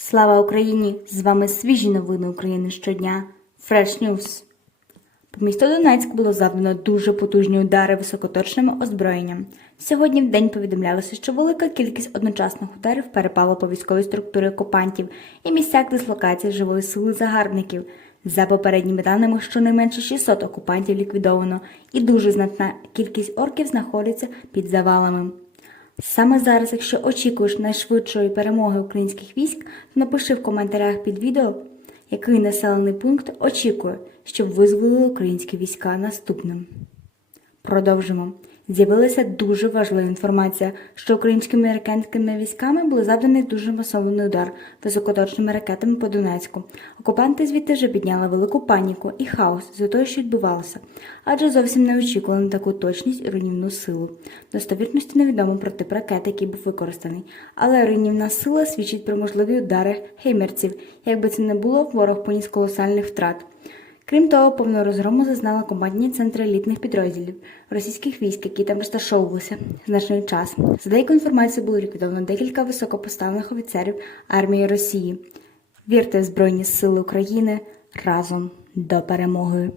Слава Україні! З вами свіжі новини України щодня. Fresh News. По місту Донецьк було завдано дуже потужні удари високоточним озброєнням. Сьогодні в день повідомлялося, що велика кількість одночасних ударів перепала по військовій структурі окупантів і місцях дислокації живої сили загарбників. За попередніми даними, щонайменше 600 окупантів ліквідовано, і дуже знатна кількість орків знаходиться під завалами. Саме зараз, якщо очікуєш найшвидшої перемоги українських військ, то напиши в коментарях під відео, який населений пункт очікує, щоб визволили українські війська наступним. Продовжимо. З'явилася дуже важлива інформація, що українськими американськими військами були завданий дуже масований удар високоточними ракетами по Донецьку. Окупанти звідти вже підняли велику паніку і хаос за те, що відбувалося, адже зовсім не очікували на таку точність і руйнівну силу. Достовірності невідомо про тип ракети, який був використаний, але руйнівна сила свідчить про можливі удари хеймерців. Якби це не було, ворог поніс колосальних втрат. Крім того, повного розгрому зазнала командні центри елітних підрозділів російських військ, які там розташовувалися значний час. За деяку інформацію було ліквідовано декілька високопоставлених офіцерів армії Росії. Вірте в Збройні Сили України разом до перемоги!